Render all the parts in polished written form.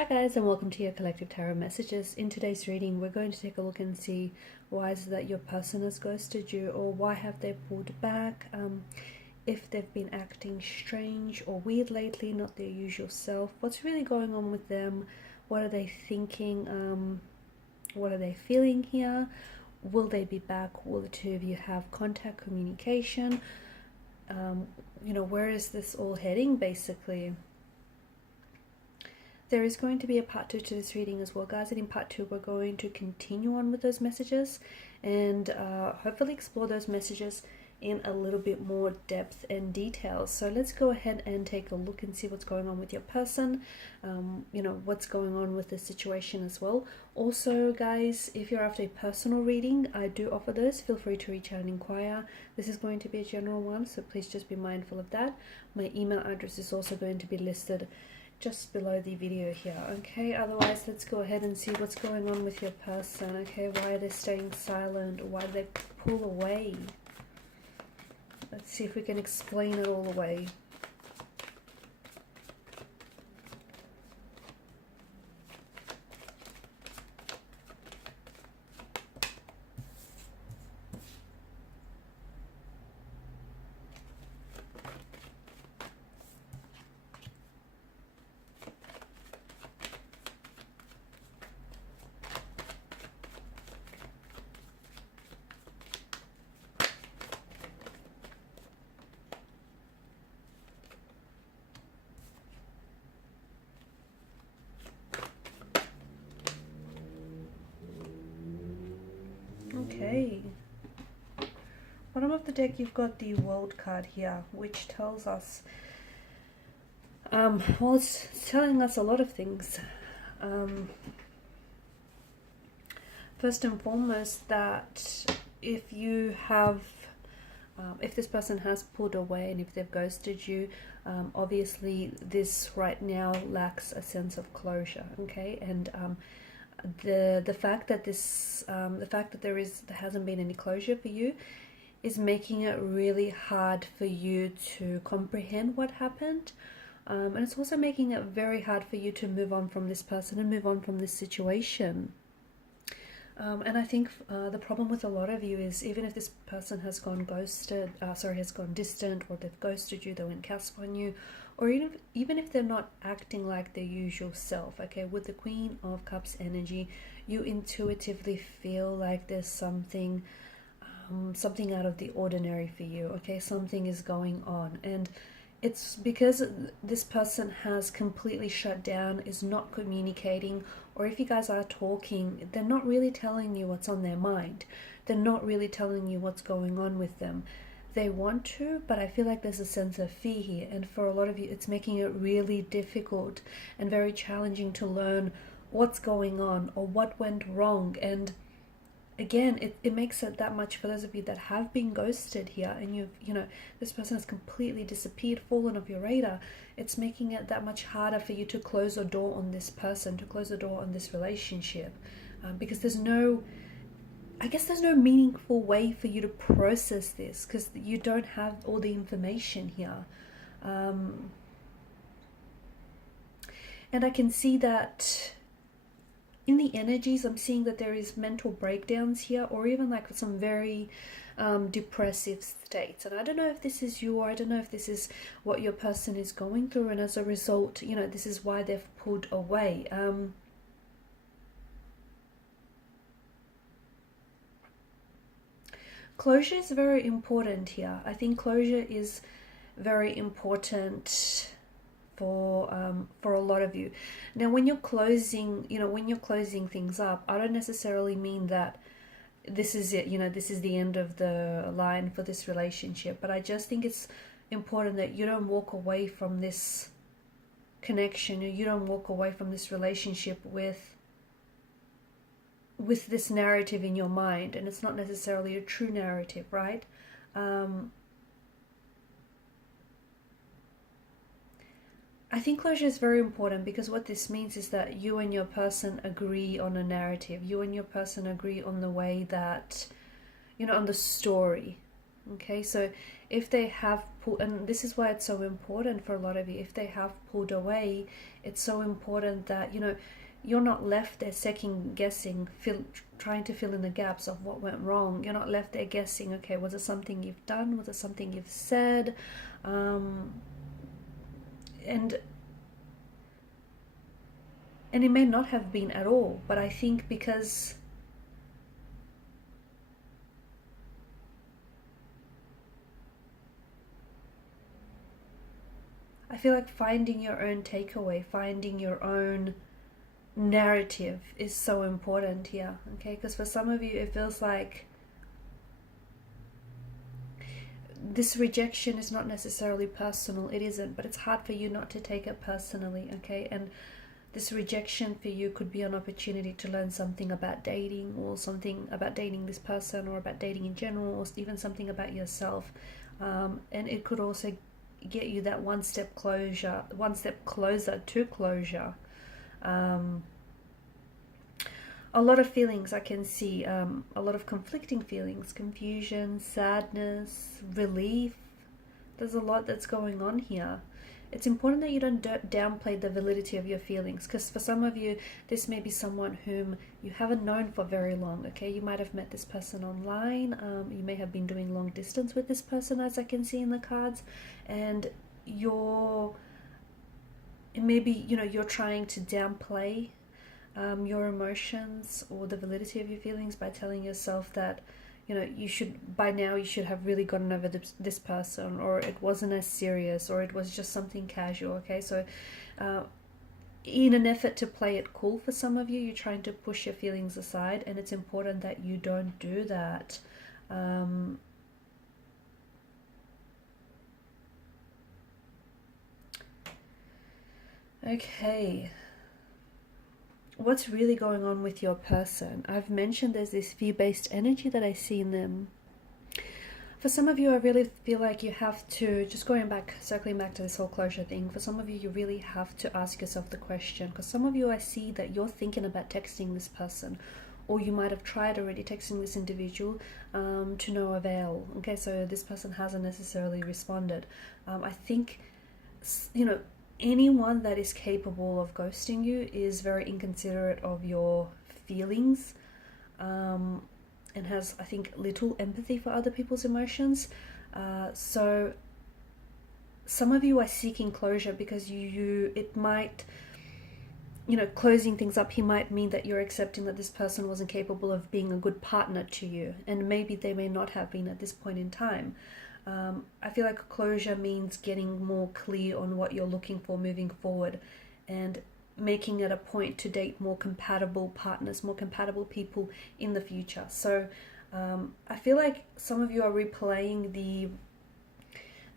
Hi guys, and welcome to your collective tarot messages. In today's reading, we're going to take a look and see why is it that your person has ghosted you, or why have they pulled back, if they've been acting strange or weird lately, not their usual self, what's really going on with them, what are they thinking, what are they feeling here, will they be back, will the two of you have contact, communication, where is this all heading basically. There is going to be a part 2 to this reading as well, guys, and in part 2 we're going to continue on with those messages and hopefully explore those messages in a little bit more depth and detail. So let's go ahead and take a look and see what's going on with your person, what's going on with the situation as well. Also, guys, if you're after a personal reading, I do offer those. Feel free to reach out and inquire. This is going to be a general one, so please just be mindful of that. My email address is also going to be listed just below the video here. Okay, otherwise let's go ahead and see what's going on with your person. Okay, why are they staying silent, or why do they pull away? Let's see if we can explain it all away. Okay. Bottom of the deck, you've got the World card here, which tells us, well, it's telling us a lot of things. First and foremost, that if you have, if this person has pulled away and if they've ghosted you, obviously this right now lacks a sense of closure. Okay, and the fact that there hasn't been any closure for you is making it really hard for you to comprehend what happened, and it's also making it very hard for you to move on from this person and move on from this situation. And I think the problem with a lot of you is, even if this person has gone distant, or they've ghosted you, they went cast on you, or even if they're not acting like their usual self, okay, with the Queen of Cups energy, you intuitively feel like there's something out of the ordinary for you, okay, something is going on, and it's because this person has completely shut down, is not communicating, or if you guys are talking, they're not really telling you what's on their mind. They're not really telling you what's going on with them. They want to, but I feel like there's a sense of fear here, and for a lot of you it's making it really difficult and very challenging to learn what's going on or what went wrong. And again, it makes it that much for those of you that have been ghosted here, and this person has completely disappeared, fallen off your radar. It's making it that much harder for you to close a door on this person, to close a door on this relationship, because there's no meaningful way for you to process this, because you don't have all the information here. And I can see that in the energies, I'm seeing that there is mental breakdowns here, or even like some very depressive states. And I don't know if this is you, or I don't know if this is what your person is going through, and as a result, this is why they've pulled away. Closure is very important here. I think closure is very important for a lot of you. Now, when you're closing, things up, I don't necessarily mean that this is it, this is the end of the line for this relationship, but I just think it's important that you don't walk away from this connection, or you don't walk away from this relationship with this narrative in your mind, and it's not necessarily a true narrative, right? I think closure is very important, because what this means is that you and your person agree on a narrative. You and your person agree on the way that, on the story. Okay, so if they have pulled, and this is why it's so important for a lot of you, if they have pulled away, it's so important that, you know, you're not left there second guessing, trying to fill in the gaps of what went wrong. You're not left there guessing, okay, was it something you've done? Was it something you've said? And it may not have been at all, but I think because I feel like finding your own takeaway, finding your own narrative is so important here, okay? Because for some of you, it feels like this rejection is not necessarily personal. It isn't, but it's hard for you not to take it personally, okay? And this rejection for you could be an opportunity to learn something about dating, or something about dating this person, or about dating in general, or even something about yourself. And it could also get you that one step closer to closure. A lot of feelings I can see, a lot of conflicting feelings, confusion, sadness, relief. There's a lot that's going on here. It's important that you don't downplay the validity of your feelings, because for some of you, this may be someone whom you haven't known for very long, okay? You might have met this person online, you may have been doing long distance with this person, as I can see in the cards, and maybe, you know, you're trying to downplay your emotions or the validity of your feelings by telling yourself that, you know, by now you should have really gotten over this person, or it wasn't as serious, or it was just something casual, okay? So in an effort to play it cool for some of you, you're trying to push your feelings aside, and it's important that you don't do that. Okay. What's really going on with your person? I've mentioned there's this fear-based energy that I see in them. For some of you, I really feel like you have to, just circling back to this whole closure thing, for some of you, you really have to ask yourself the question, because some of you, I see that you're thinking about texting this person, or you might have tried already texting this individual to no avail. Okay, so this person hasn't necessarily responded. I think, you know, anyone that is capable of ghosting you is very inconsiderate of your feelings, and has, I think, little empathy for other people's emotions. So some of you are seeking closure because it might, you know, closing things up, he might mean that you're accepting that this person wasn't capable of being a good partner to you, and maybe they may not have been at this point in time. I feel like closure means getting more clear on what you're looking for moving forward, and making it a point to date more compatible partners, more compatible people in the future. So I feel like some of you are replaying the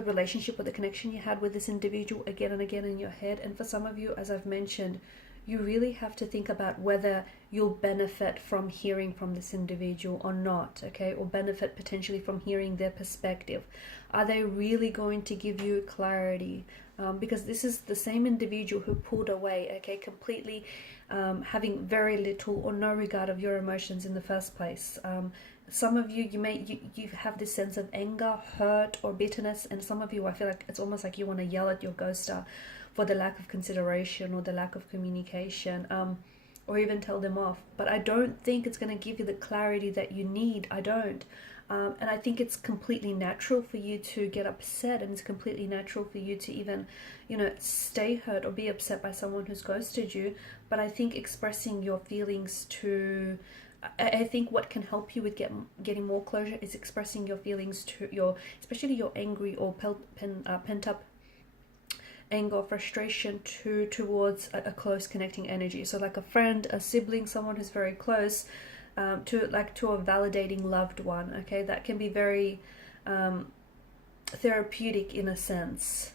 relationship or the connection you had with this individual again and again in your head. And for some of you, as I've mentioned, you really have to think about whether you'll benefit from hearing from this individual or not, okay? Or benefit potentially from hearing their perspective. Are they really going to give you clarity? Because this is the same individual who pulled away, okay? Completely having very little or no regard of your emotions in the first place. Some of you, you have this sense of anger, hurt, or bitterness, and some of you, I feel like it's almost like you want to yell at your ghoster for the lack of consideration or the lack of communication, or even tell them off. But I don't think it's going to give you the clarity that you need. I don't. And I think it's completely natural for you to get upset, and it's completely natural for you to even, you know, stay hurt or be upset by someone who's ghosted you. But I think expressing your feelings I think what can help you with getting more closure is expressing your feelings to especially your angry or pent up anger or frustration towards a close connecting energy. So like a friend, a sibling, someone who's very close, to a validating loved one. Okay, that can be very therapeutic in a sense.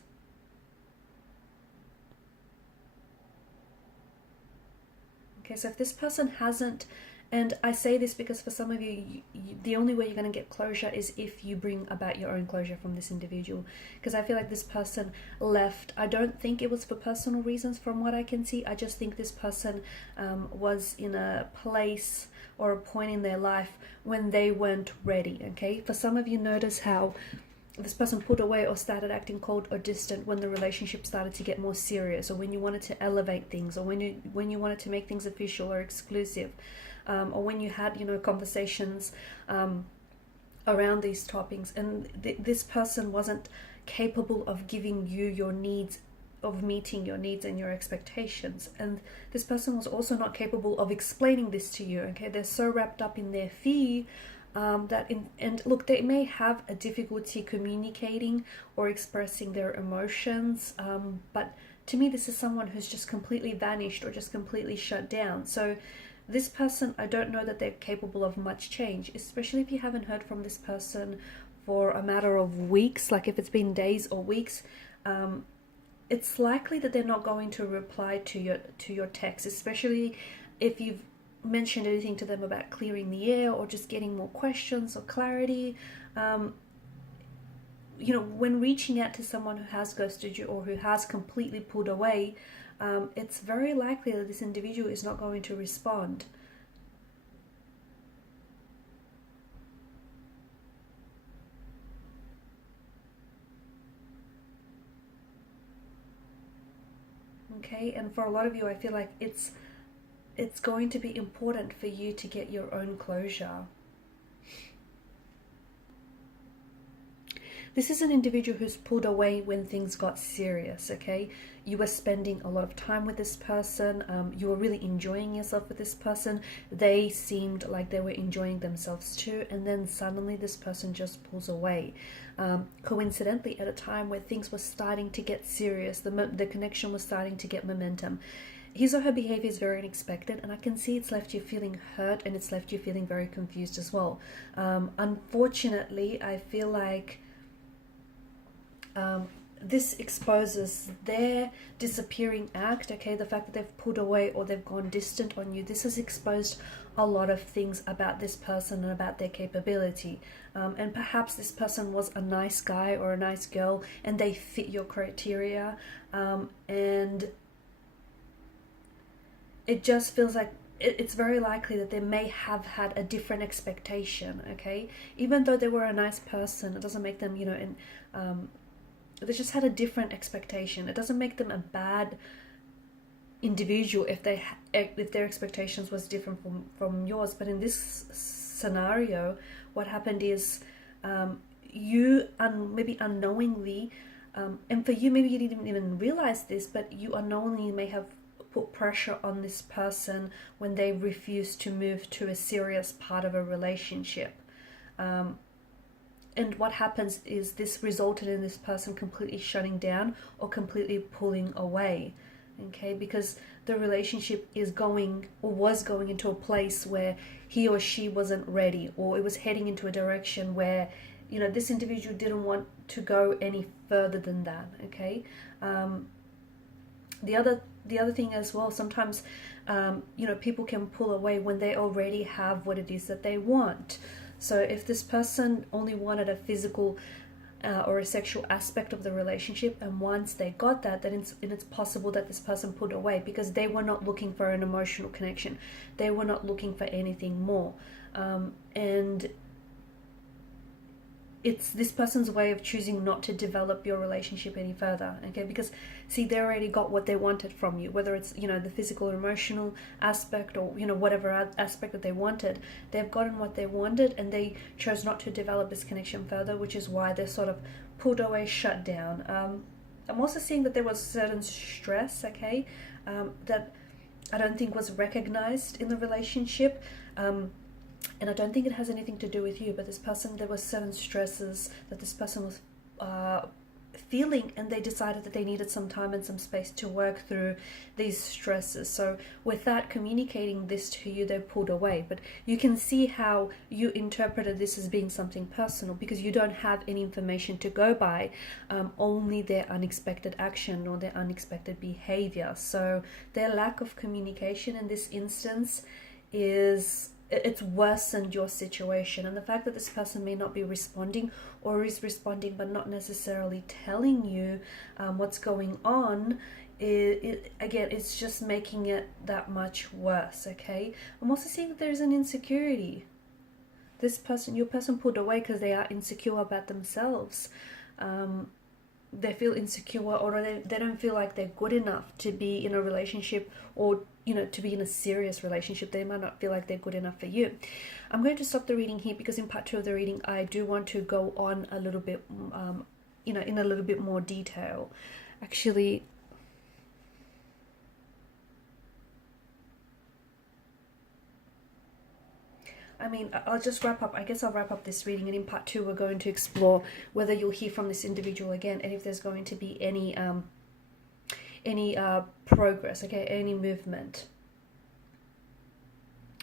Okay, so if this person hasn't And I say this because for some of you, the only way you're going to get closure is if you bring about your own closure from this individual. Because I feel like this person left, I don't think it was for personal reasons from what I can see. I just think this person was in a place or a point in their life when they weren't ready, okay? For some of you, notice how this person pulled away or started acting cold or distant when the relationship started to get more serious, or when you wanted to elevate things, or when you wanted to make things official or exclusive, or when you had, you know, conversations around these topics, and this person wasn't capable of giving you your needs, of meeting your needs and your expectations. And this person was also not capable of explaining this to you, okay? They're so wrapped up in their fear and look, they may have a difficulty communicating or expressing their emotions, but to me this is someone who's just completely vanished or just completely shut down. So this person, I don't know that they're capable of much change, especially if you haven't heard from this person for a matter of weeks. Like if it's been days or weeks, it's likely that they're not going to reply to your text, especially if you've mentioned anything to them about clearing the air or just getting more questions or clarity. You know, when reaching out to someone who has ghosted you or who has completely pulled away, it's very likely that this individual is not going to respond. Okay, and for a lot of you, I feel like it's going to be important for you to get your own closure. This is an individual who's pulled away when things got serious, okay? You were spending a lot of time with this person. You were really enjoying yourself with this person. They seemed like they were enjoying themselves too. And then suddenly this person just pulls away. Coincidentally, at a time where things were starting to get serious, the connection was starting to get momentum. His or her behavior is very unexpected, and I can see it's left you feeling hurt and it's left you feeling very confused as well. Unfortunately, I feel like this exposes their disappearing act, okay? The fact that they've pulled away or they've gone distant on you, this has exposed a lot of things about this person and about their capability. And perhaps this person was a nice guy or a nice girl and they fit your criteria, and it just feels like it's very likely that they may have had a different expectation, okay? Even though they were a nice person, it doesn't make them, you know, they just had a different expectation. It doesn't make them a bad individual if their expectations was different from yours. But in this scenario, what happened is you maybe unknowingly, and for you maybe you didn't even realize this, but you unknowingly may have put pressure on this person when they refused to move to a serious part of a relationship. And what happens is this resulted in this person completely shutting down or completely pulling away, okay? Because the relationship is going or was going into a place where he or she wasn't ready, or it was heading into a direction where, you know, this individual didn't want to go any further than that, okay? The other thing as well, sometimes, you know, people can pull away when they already have what it is that they want. So if this person only wanted a physical or a sexual aspect of the relationship, and once they got that, then it's possible that this person pulled away because they were not looking for an emotional connection. They were not looking for anything more. And it's this person's way of choosing not to develop your relationship any further, okay? Because see, they already got what they wanted from you, whether it's, you know, the physical or emotional aspect, or, you know, whatever aspect that they wanted. They've gotten what they wanted and they chose not to develop this connection further, which is why they're sort of pulled away, shut down. I'm also seeing that there was certain stress, okay, that I don't think was recognized in the relationship. And I don't think it has anything to do with you, but this person, there were certain stresses that this person was feeling, and they decided that they needed some time and some space to work through these stresses. So without communicating this to you, they pulled away. But you can see how you interpreted this as being something personal because you don't have any information to go by, only their unexpected action or their unexpected behavior. So their lack of communication in this instance is it's worsened your situation. And the fact that this person may not be responding, or is responding but not necessarily telling you what's going on, again, it's just making it that much worse. Okay, I'm also seeing that there's an insecurity. This person, your person, pulled away because they are insecure about themselves. They feel insecure, or they don't feel like they're good enough to be in a relationship, or to be in a serious relationship. They might not feel like they're good enough for you. I'm going to stop the reading here, because in part 2 of the reading I do want to go on a little bit in a little bit more detail. Actually, I'll just wrap up. I guess I'll wrap up this reading, and in part 2 we're going to explore whether you'll hear from this individual again, and if there's going to be any progress, okay, any movement.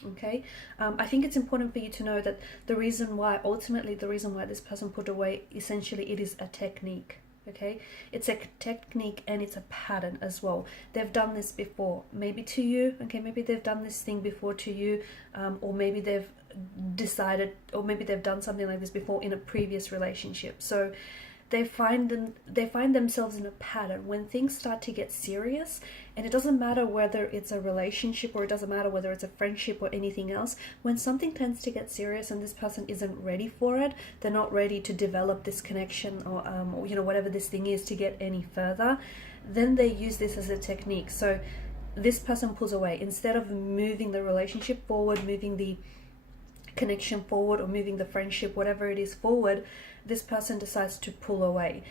Okay, I think it's important for you to know that ultimately the reason why this person put away, essentially it is a technique. Okay, it's a technique, and it's a pattern as well. They've done this before, maybe to you. Okay, maybe they've done this thing before to you, or maybe they've decided, or maybe they've done something like this before in a previous relationship. So they find themselves in a pattern when things start to get serious. And it doesn't matter whether it's a relationship, or it doesn't matter whether it's a friendship or anything else. When something tends to get serious and this person isn't ready for it, they're not ready to develop this connection, or whatever this thing is, to get any further, then they use this as a technique. So this person pulls away. Instead of moving the relationship forward, moving the connection forward, or moving the friendship, whatever it is, forward, this person decides to pull away.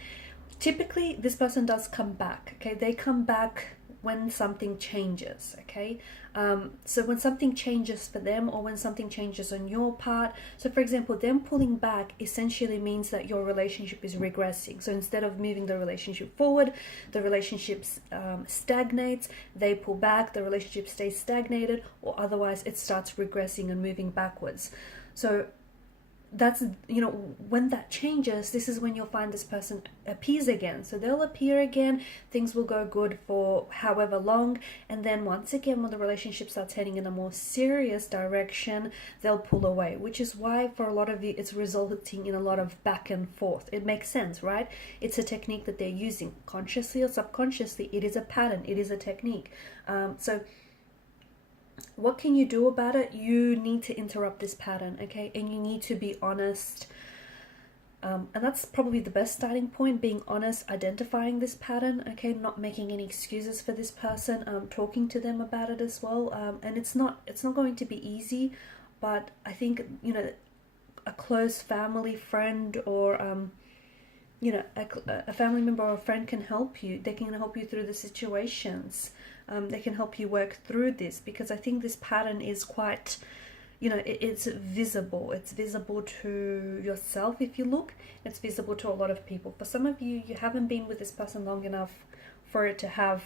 Typically this person does come back. Okay, they come back when something changes. Okay, so when something changes for them, or when something changes on your part. So for example, them pulling back essentially means that your relationship is regressing. So instead of moving the relationship forward, the relationship stagnates. They pull back, the relationship stays stagnated, or otherwise it starts regressing and moving backwards. So that's, when that changes, this is when you'll find this person appears again. So they'll appear again, things will go good for however long, and then once again, when the relationship starts heading in a more serious direction, they'll pull away, which is why for a lot of you it's resulting in a lot of back and forth. It makes sense, right? It's a technique that they're using, consciously or subconsciously. It is a pattern, it is a technique. So what can you do about it? You need to interrupt this pattern, okay? And you need to be honest. And that's probably the best starting point, being honest, identifying this pattern, okay? Not making any excuses for this person, talking to them about it as well. And it's not going to be easy, but I think, a close family friend, or a family member or a friend can help you. They can help you through the situations. They can help you work through this, because I think this pattern is quite, it's visible. It's visible to yourself if you look. It's visible to a lot of people. For some of you, you haven't been with this person long enough for it to have,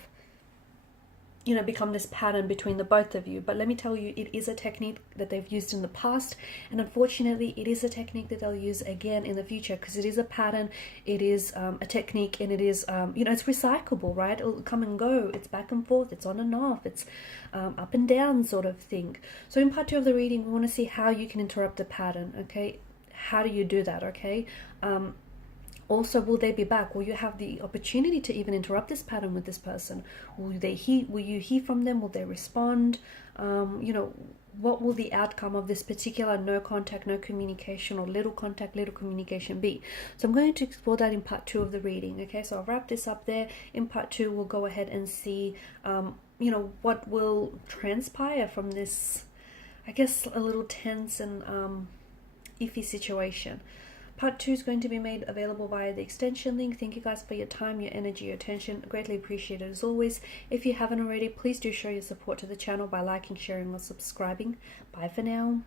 become this pattern between the both of you. But let me tell you, it is a technique that they've used in the past, and unfortunately it is a technique that they'll use again in the future, because it is a pattern, it is a technique, and it is it's recyclable, right? It'll come and go, it's back and forth, it's on and off, it's up and down sort of thing. So in part 2 of the reading, we want to see how you can interrupt the pattern. Okay, how do you do that? Okay, also, will they be back? Will you have the opportunity to even interrupt this pattern with this person? Will you hear from them? Will they respond? What will the outcome of this particular no contact, no communication, or little contact, little communication be? So I'm going to explore that in part 2 of the reading. Okay, so I'll wrap this up there. In part 2, we'll go ahead and see, what will transpire from this, I guess, a little tense and iffy situation. Part 2 is going to be made available via the extension link. Thank you guys for your time, your energy, your attention. Greatly appreciated as always. If you haven't already, please do show your support to the channel by liking, sharing, or subscribing. Bye for now.